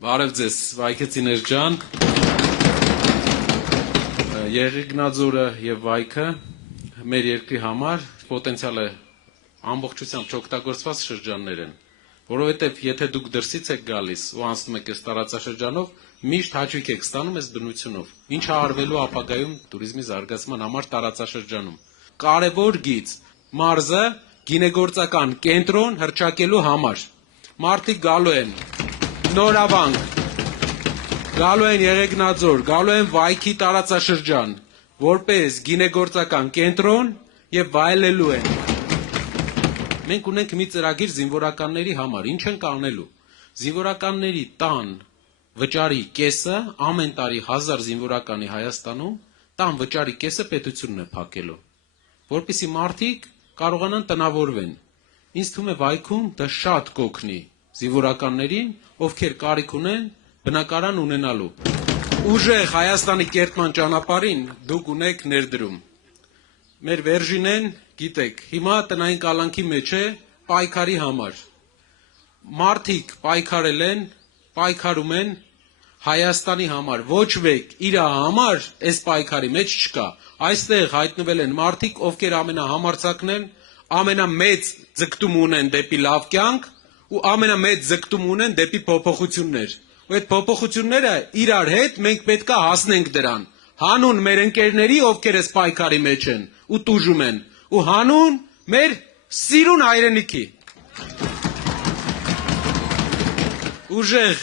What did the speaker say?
Բարև ձեզ, Վայքեցիներ ջան, Եղեգնաձորը և Վայքը մեր երկրի համար պոտենցիալ է ամբողջությամբ չօգտագործված շրջաններ են, որովհետև եթե դուք դրսից եք գալիս ու անցնում եք այս տարածաշրջանով, միշտ հաճույք եք ստանում այս բնությունով, ինչը արվելու ապագայում տուրիզմի զարգացման համար տարածաշրջանում։ Կարևոր գիծ, մարզը գինեգործական կենտրոն հռչակելու համար, մարդիկ գալու են Նորավանք, գալու են Եղեգնաձոր, գալու են Վայքի տարածաշրջան, որպես գինեգործական կենտրոն և վայելելու են։ Մենք ունենք մի ծրագիր զինվորականների համար, ինչ ենք անելու։ Զինվորականների տան վճարի կեսը ամեն տարի 1000 զինվորականի Հայաստանում, տան վճարի կեսը պետությունն է փակելու, որպեսզի մարդիկ կարողանան տնավորվեն։ Ինձ թվում է Վայքում դա շատ կօգնի զինվորականներին, ովքեր կարիք ունեն բնակարան ունենալու։ Ուժեղ Հայաստանի կերտման ճանապարհին դուք ունեք ներդրում։ Մեր Վերժինեն, գիտեք, հիմա տնային կալանքի մեջ է պայքարի համար։ Մարդիկ պայքարել են, պայքարում են Հայաստանի համար, ոչ մեկ իր համար այս պայքարի մեջ չկա։ Այստեղ հայտնվել են մարդիկ, ովքեր ամենահամարձակն են, ամենամեծ ձգտում ունեն դեպի լավ կյանք ու ամենամեծ ձգտում ունեն դեպի փոփոխություններ։ Ու այդ փոփոխությունները իրար հետ մենք պետք է հասնենք դրան։ Հանուն մեր ընկերների, ովքեր այս պայքարի մեջ են ու տուժում են, ու հանուն մեր սիրուն հայրենիքի։ Ուժեղ